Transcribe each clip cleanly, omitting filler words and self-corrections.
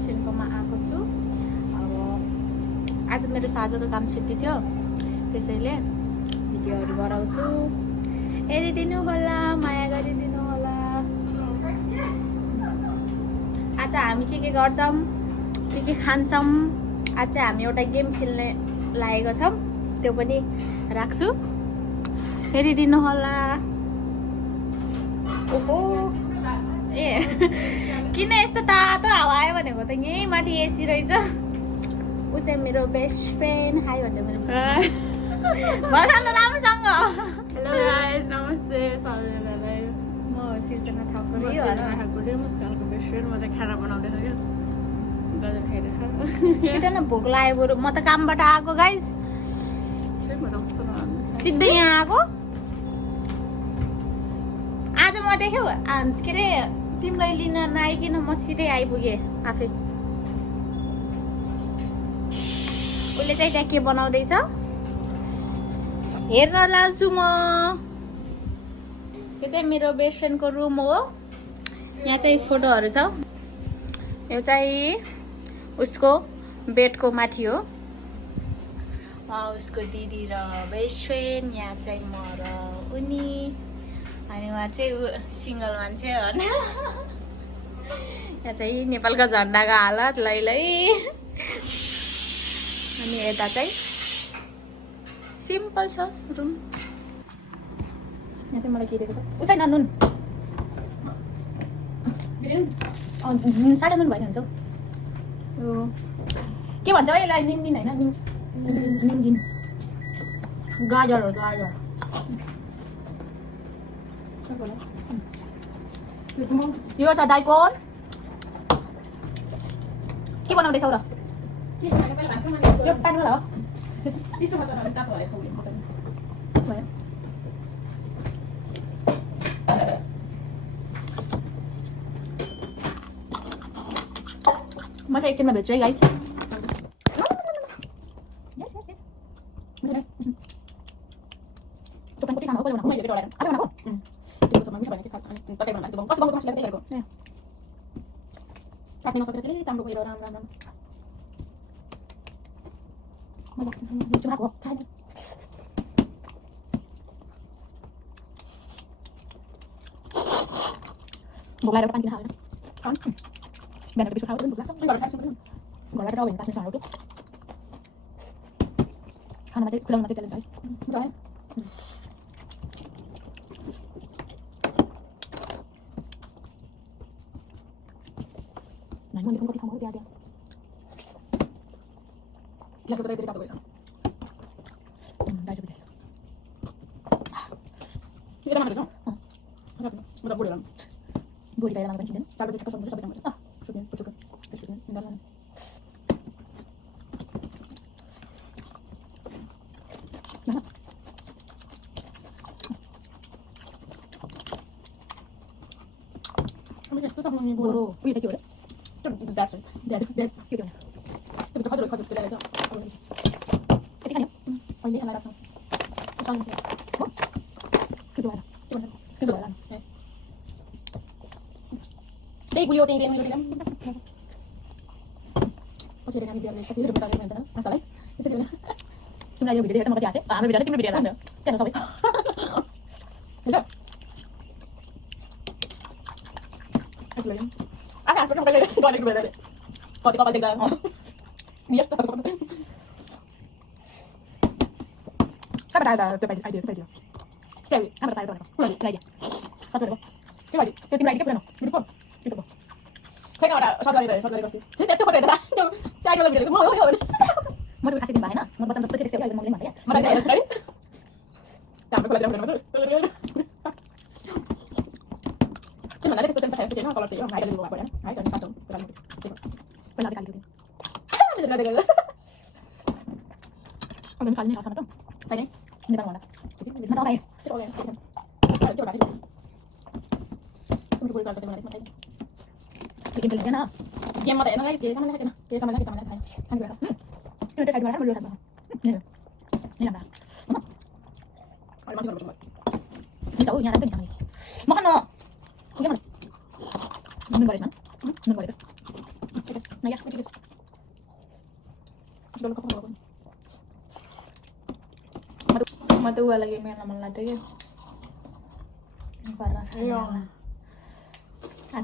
बेसनको आएको छु। अब आज मेरो साँझको काम छुट्टी थियो, त्यसैले भिडियोहरू गराउँछु। हेरिदिनु होला, माया गरिदिनु होला। आज हामी के गर्छौँ, के खान्छौँ। आज चाहिँ हामी एउटा गेम खेल्ने लागेको छौँ, त्यो पनि राख्छु, हेरिदिनु होला। ओहो ए किन यस्तो तातो हावा आयो भनेको त यहीँ माथि एसी रहेछ। ऊ चाहिँ मेरो बेस्ट फ्रेन्ड। हाई भन्दै मेरो भन न राम्रोसँग। हेलो गाइस, नमस्ते सबैजनालाई। म सिर्जना थापरी हो। मुस्कानको बेस्ट फ्रेन्ड। म चाहिँ खाना बनाउँदैछु क्या, गजब खाइरहेको सिर्जना भोक लाग्यो बरु। म त कामबाट आएको गाइस, सिधै यहाँ आएको। आज म देख्यौ के अरे तिमीलाई लिन नआइकन म सिधै आइपुगेँ आफै। उसले चाहिँ त्यहाँ के बनाउँदैछ हेर्न लान्छु म। यो चाहिँ मेरो बेस्ट फ्रेन्डको रुम हो। यहाँ चाहिँ फोटोहरू छ। यो चाहिँ उसको बेडको माथि हो। उसको दिदी र बेस्ट फ्रेन्ड। यहाँ चाहिँ म र उनी, अनि उहाँ चाहिँ सिङ्गल मान्छे हो। यहाँ चाहिँ नेपालको झन्डाको हालत लैलै। अनि यता चाहिँ सिम्पल छ रुम। यहाँ चाहिँ मलाई के दिएको छ उसै नुन साढे नुन भएन हुन्छ। के भन्छ यसलाई? निन्जिन होइन, निन्जिन गाजर हो, गाजर। यो छ दाइकोन। के बनाउँदैछौ र? यो पानीवाला हो। म चाहिँ एकछिनमा भेट्छु है गाइस। भोक लागेर पानी किन खाँदैन? बिहानको बिस्कुट खाएको भोक लाग्छ। घरबाट टाउ हेर्नु पाक्ने खाएको खानामा चाहिँ खुलाउनुमा चाहिँ च्यालेन्ज है। मैले कति ठाउँमा त्यहाँ ग्यासको धेरै तातो भएछ। बोडी बाहिर पनि 4 बजे ठ्याक्क सबै काम गर्छ। बोरो उयो चाहिँ के हो रे? ड्याड के हो? त्यो खजुर त्यसलाई कति खाने अहिले खाना राख्छौँ। त्यही गुलियो त्यही रेनु पछि हामी बिहान पछि रुपियाँ तागेको हुन्छ माछालाई। त्यसरी बेला तिमीलाई यो भिडियो हेर्दा म कति हाँसेँ। हाम्रो भिडियो तिम्रो भिडियो हाल्छ च्यानल सबै हुन्छ। आफै हाँस्छ मैले गरेको बेला कति कपाल देख्दा कहाँ आयो त्यो आइडियो त्यही कहाँबाट आयो भनेको आइडिया सबै के भाइ त्यो तिम्रो आइडिया पुरानो भिडियोको त्यो खैन एउटा सजारी बस्छु चाहिँ त्यस्तो फोटो हेर्दा चाइडोको भिडियोको म हो भने म त खासै दिन भएन। म बच्चा जस्तो त्यस्तै अहिले मैले भन्थे मलाई चाहिँ है हाम्रो खोला दिएर भन्नु चाहिँ भन्नाले त्यस्तो टेन्सन खाएको थिएन। कलर चाहिँ हाइड गरेको भएन है अनि पाउँछ पहिला चाहिँ खाली थियो अनि खाली नै खान्छ न त हैन नेपाल भन्दा म त आए त्यो बाटो तिम्रो कोही गर्छ मलाई मलाई गेम खेल्दैन गेममा त हेर्न गाइस के सामान छैन के सामान छैन खाने कुरा त्यो त खाइदिएर मैले खान्छ नि यहाँ अनि माथि गर्नु नि त हो यहाँ पनि खाने म खान के मन नुन गरेछ नुन गरेछ नयाँ के के डोल कप लगाउनु म त उहाँ लागि मेला मन लाग्थ्यो के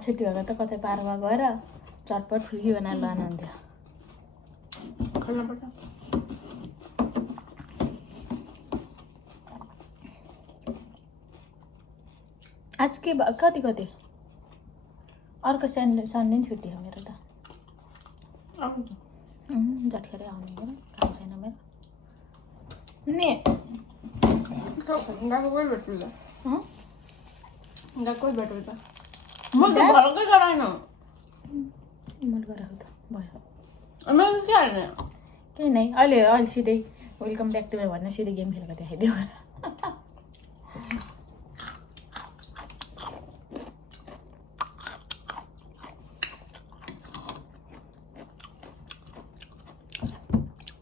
छुट्टी भएको त कतै पारमा गएर चटपट फुल्की बनाएर लानुहुन्थ्यो खोल्नुपर्छ आज के कति कति अर्को सन्डे छुट्टी हो मेरो त झट्खेरै आउने मेरो काम छैन मेरो नि गएको कोही भेट्छु ल गएको कोही भेट्छु त म त भलकै गराएन मन गराएको त भयो मैले के हाल्ने केही नै अहिले सिधै वेलकम ब्याक टु भनेर सिधै गेम खेलेको देखाइदियो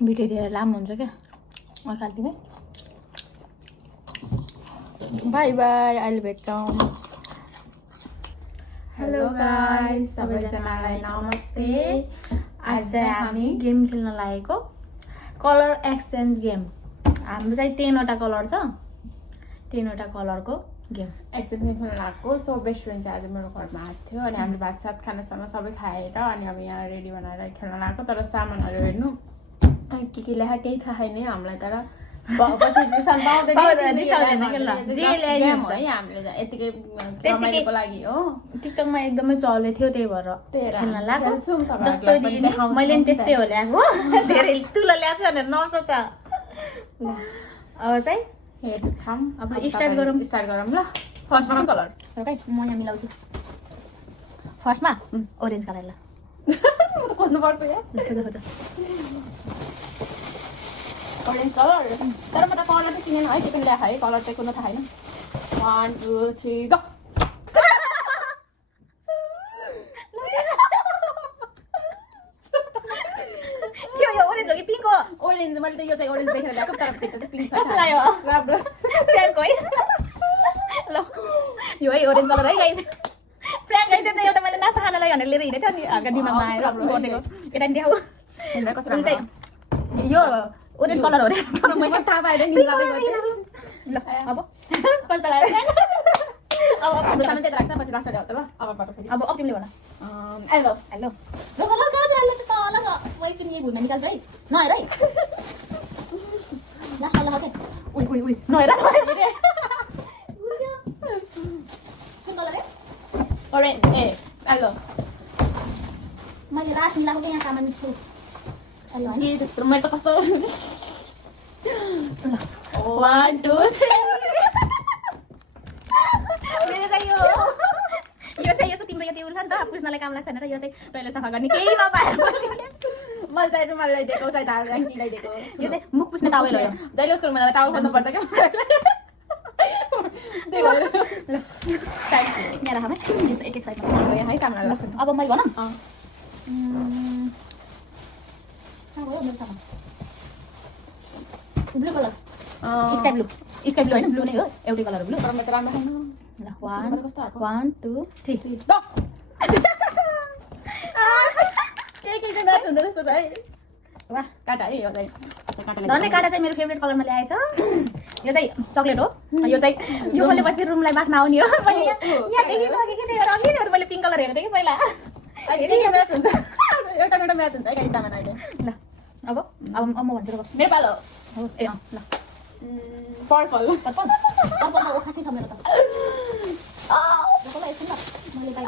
भिडियो धेरै लामो हुन्छ क्या अकाल्टीमै बाई बाई अहिले भेट्छौँ हेलो गाइस सबैजनालाई नमस्ते आज चाहिँ हामी गेम खेल्न लागेको कलर एक्सचेन्ज गेम हाम्रो चाहिँ 10वटा कलर छ 10वटा कलरको गेम एक्सचेन्ज खेल्न लागेको सो बेस्ट फ्रेन्ड चाहिँ आज मेरो घरमा आएको थियो अनि हामीले भात सात खानासँग सबै खाएर अनि अब यहाँ रेडी बनाएर खेल्न लागेको तर सामानहरू हेर्नु के ल्याएको केही थाहा छैन हामीलाई तर पछि रिसन पाउँदैन हामीले यतिकै रमाइलोको लागि हो टिकटकमा एकदमै चले थियो त्यही भएर खेल्न लाग्यो जस्तो मैले नि त्यस्तै हो ल्याएको धेरै तुला ल्याएको छ भनेर नसोच अब चाहिँ हेर्छौँ अब स्टार्ट गरौँ ल फर्स्टमा कलर म यहाँ मिलाउँछु फर्स्टमा ओरेन्ज कलर ल खोज्नुपर्छ क्या ओरेन्ज कलर तर म त कलर चाहिँ किनेन है के पनि ल्याएको है कलर चाहिँ कुन थाहा छैन 1 2 3 गो के हो यो ओरेन्ज हो कि पिङ्क हो ओरेन्ज मैले त यो चाहिँ ओरेन्ज देखेर ल्याएको तर त्यो चाहिँ पिङ्क कस्तो लाग्यो राम्रो फ्र्याङ्क है ल यो है ओरेन्ज कलर है गाइस फ्र्याङ्क है त्यो चाहिँ एउटा मैले नास्ता खानलाई भनेर लिएर हिँडेको थियो नि हल्का दिमागमा आएर गर्नेको यता नि देखाऊ कस्तो चाहिँ यो ओरेन्ज कलर हो रे तर मैले थाहा पाएन नि ल अब कस्तो लाग्यो अब हाम्रो सामान चाहिँ राख्छ पछि लास्टमा आउँछ ल अब बाटो फेरि अब तिमीले भन हेलो हेलो ल ल कहाँ छ अहिले त ल मैले तिमी भुइँमा निकाल्छु है नहेर है लास्ट ल के उइ उइ उइ नहेर कुन कलर रे ओरेन्ज ए हेलो मैले लास्ट मिलाएको यहाँ सामान छु हेलो के त्यत्रो मैले त कस्तो 1 2 3 मेरो चाहिँ यो चाहिँ यस्तो तिम्रो यति उल्छ नि त पुस्नलाई काम लाग्छ भनेर यो चाहिँ टोइलेट सफा गर्ने केही नपाएर मैले चाहिँ रुमाल ल्याइदिएको चाहिँ टावल ल्याइदिएको यो चाहिँ मुख पुस्ने टावेल हो जहिले उसको रुममा टावल खोज्नुपर्छ क्या त्यही भएर यहाँ राख है एक एक साइडमा यहाँ है सामान अब मैले भनौँ कहाँ गयो मेरो सामान ब्लू कलर स्काई ब्लू होइन ब्लू नै हो एउटै कलर ब्लू तर म त राम्रो छैन ल 1 2 3 के म्याच हुँदो रहेछ त है वाह काटा है यो चाहिँ धन्य काटा चाहिँ मेरो फेभरेट कलरमा ल्याएछ यो चाहिँ चक्लेट हो यो चाहिँ यो खोलेपछि रुमलाई बाँच्न आउने हो मैले यहाँ देखिसकेँ कि त्यही भएर अघि मैले पिङ्क कलर हेरेको थिएँ कि पहिला म्याच हुन्छ एउटा म्याच हुन्छ है गाई सामान अहिले ल अब म भन्छु ल मेरो पालो हो ए ल पर्पल पर्पल खासै छ मेरो त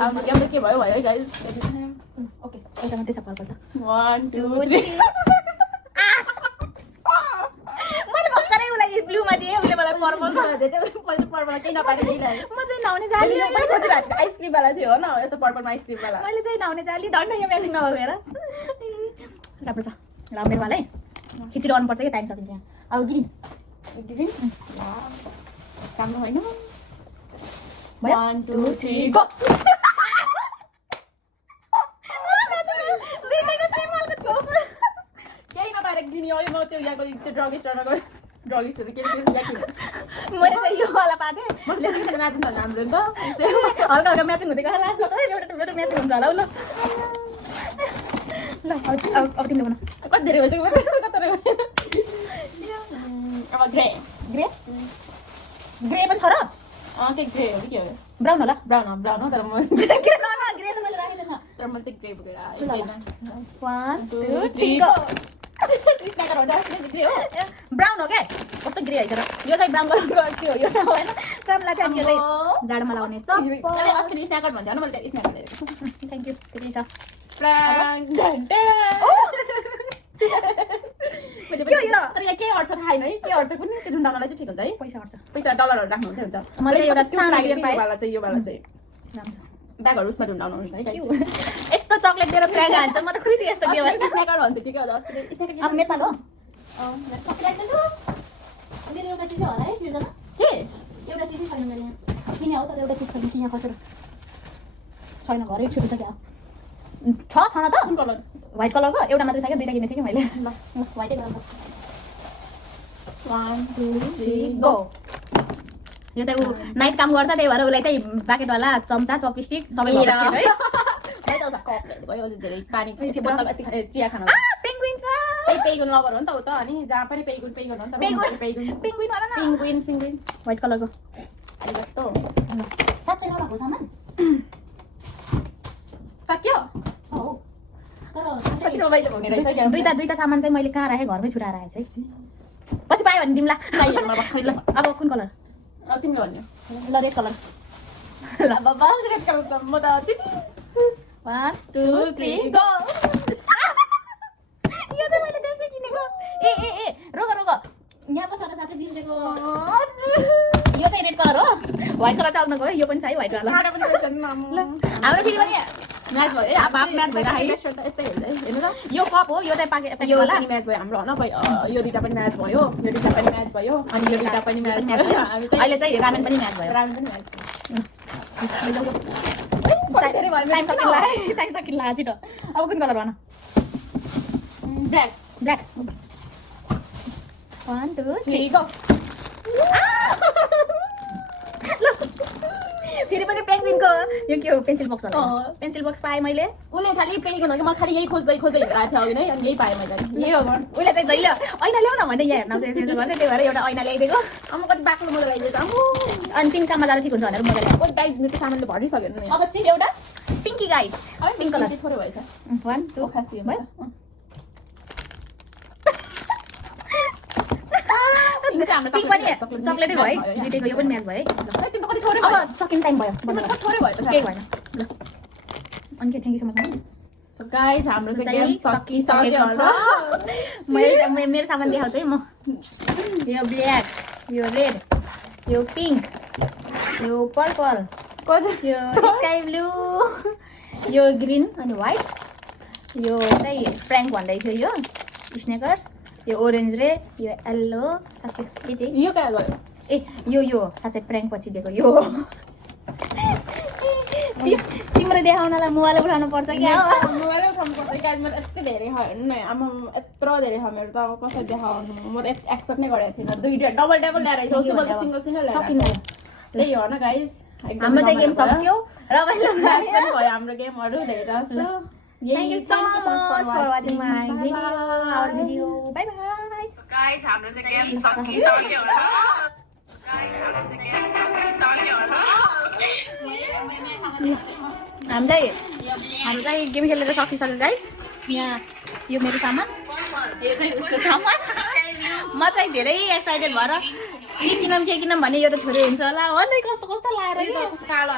अब के भयो है गाई ओके एउटा मात्रै छ पर्पल त 1 2 3 मैले भर्खरै उसलाई ब्लूमा दिएँ उसले मलाई पर्पल पर्पल केही नपाएको म चाहिँ नहुने जाली आइसक्रिम वाला थियो हो न यस्तो पर्पलमा आइसक्रिम वाला मैले चाहिँ नहुने जाली धन्न यो म्याचिङ नभएको हेर राम्रो छ ल मेरो वाला है खिचिरो गर्नुपर्छ कि टाइम सकिन्छ यहाँ अब ग्रिन राम्रो होइन 1 2 3 गो केही नपाएर ग्रिन यो म त्यो यहाँको त्यो ड्रग स्टोरमा गएँ ड्रग स्टोर के मैले चाहिँ यो वाला पाएको थिएँ म्याचिङ छ हाम्रो नि त हल्का हल्का म्याचिङ हुँदै गयो लास्टमा त एउटा म्याचिङ हुन्छ होला ल ल अब तिमीले भन कति धेरै भइसक्यो कति धेरै भयो अब ग्रे ग्रे ग्रे पनि छ र त्यो ग्रे हो कि के हो ब्राउन होला ब्राउन हो तर म ग्रे त मैले राखेन तर म चाहिँ ग्रे बोकेर आएँ 1 2 2 3 3 गो गो स्न्याकर हो ग्रे हो ब्राउन हो के कस्तो ग्रे है तर यो चाहिँ ब्राउन कलर के हो यो हैन कामला चाहिँ यसले जाडोमा लाउने चप्पल अहिले अस्ति स्न्याकर भन्थे हैन मैले स्न्याकर ल्याएको थ्यांक यू त्यति छ प्राङ घन्टे के हो यो तर यहाँ के अड्छ थाहा छैन है के अड्छ पनि त्यो झुन्डाउनलाई चाहिँ ठिक हुन्छ है पैसा अर्छ पैसा डलरहरू राख्नुहुन्छ हुन्छ मलाई चाहिँ एउटा सानो बियर पाएँ वाला चाहिँ यो वाला चाहिँ राम्रो ब्यागहरू उसमा झुन्डाउनु हुन्छ है यस्तो चकलेट दिएर प्राङ हान्छ म त खुसी यस्तो के भन्छ स्न्याकर भन्थे के अझ अस्ति स्न्याकर अब नेपाल हो सब्सक्राइब गर्नु मेरो एउटा चिज होला है सिर्जना के एउटा चिज छैन मेरो यहाँ किन हो तर एउटा चिज छैन कि यहाँ खसेर छैन घरै छुट्टी छ क्या छैन त कुन कलर व्हाइट कलरको एउटा मात्रै छ क्या दुईटा किनेको थिएँ कि मैले ल व्हाइटै गरौँ 1 2 3 गो यो चाहिँ ऊ नाइट काम गर्छ त्यही भएर उसलाई चाहिँ बाकेटवाला चम्चा चपस्टिक सबै लगाएर है कपहरू गयो अझै धेरै पानी बोतल यति चिया खान पेंगुइन छ त्यही पेइगुन लभर हो नि त उ त अनि जहाँ पनि पेइगुन हो नि त पेंगुइन होला न पेइगुन व्हाइट कलरको अहिले जस्तो साँच्चै नभएको सामान सक्यो हो तर कति रमाइलो हुने रहेछ क्या दुईटा सामान चाहिँ मैले कहाँ राखेँ घरमै छुटाएर आएछु है पछि पायो भने दिउँला अब कुन कलर अब तिमीले भन्यो ल रेड कलर ल बाबा रेड कलर त म त त्यति 1 2 3 गो यो त मैले त्यसै किनेको ए रोग यहाँ पो साथै बिर्सेको यो चाहिँ रेड कलर हो व्हाइट कलर चाउन गयो यो पनि छ है व्हाइट वाला खाना पनि रहेछ नि मामु हाम्रो फेरि पनि म्याच भयो है अब म्याच भइरहेको छ यस्तै हुन्छ है हेर्नु त यो कप हो यो चाहिँ प्याकेट यो वाला पनि म्याच भयो हाम्रो हैन यो दुईटा पनि म्याच भयो यो दुईटा पनि म्याच भयो अनि यो दुईटा पनि म्याच भयो हामी चाहिँ अहिले चाहिँ रामेन पनि म्याच भयो राम पनि म्याच धेरै भयो टाइम सकिल्ला छिटो अब कुन कलर भन ब्ल्याक 1 2 3 गो फेरि पनि पेंगुइनको यो के हो पेन्सिल बक्स होला पेन्सिल बक्स पाएँ मैले उसले खालि पेइगुन हो कि म खालि यही खोज्दै हिँडिरहेको थिएँ अघि नै अनि यही पाएँ मैले यही हो उसले चाहिँ जहिले ऐना ल्याउ न भने यहाँ हेर्न चाहिँ यसो गर्छ त्यही भएर एउटा ऐना ल्याइदिएको अब म कति बाक्लो मजा लगाइदिएको अनि तिमी काममा जाँदा ठिक हुन्छ भनेर मैले ल्याएँ ओ गाइज मेरो सामानले भरिसक्यो नि अब सिर्फ एउटा पिङ्की गाइस पिङ्क कलर थोरै भएछ 1 2 खासी भयो पिङ्क पनि चक्लेटै भयो है दुईटैको यो पनि म्याच भयो है तिम्रो कति थोरै अब सकिन टाइम भयो कति थोरै भयो केही भएन ल अनि के thank you so much so guys हाम्रो चाहिँ गेम सकिसकेको होला छ मेरो सामान देखाउँछु है म यो ब्ल्याक यो रेड यो पिङ्क यो पर्पल यो स्काई ब्लू यो ग्रिन अनि व्हाइट यो चाहिँ फ्र्याङ्क भन्दै थियो यो स्नेकर्स यो ओरेन्ज रेड यो येल्लो सक्यो यति यो कहाँ गयो ए यो साँच्चै फ्र्याङ्क पछि दिएको यो तिम्रो देखाउनलाई मोबाइल उठाउनु पर्छ क्या मोबाइल उठाउनुपर्छ गाइज मेरो यति धेरै होइन आमा यत्रो धेरै छ मेरो त अब कसरी देखाउनु म त एक्सपेक्ट नै गरेको थिइनँ दुईटा डबल ल्याएर आइसक्यो उसको बदला सिङ्गल सकिँदैन त्यही हो न गाइज हाम्रो चाहिँ गेम सक्यो रमाइलो म्याच पनि भयो हाम्रो गेमहरू धेरै जस्तो Thank you so much for watching my video, our video. Bye bye. Guys, हाम्रो चाहिँ गेम सकिसक्यो होला हामी चाहिँ गेम खेलेर सकिसक्यो गाइज यहाँ यो मेरो सामान यो चाहिँ उसको सामान म चाहिँ धेरै एक्साइटेड भएर के किनौँ भने यो त थोरै हुन्छ होला हो नि कस्तो लाएर कालो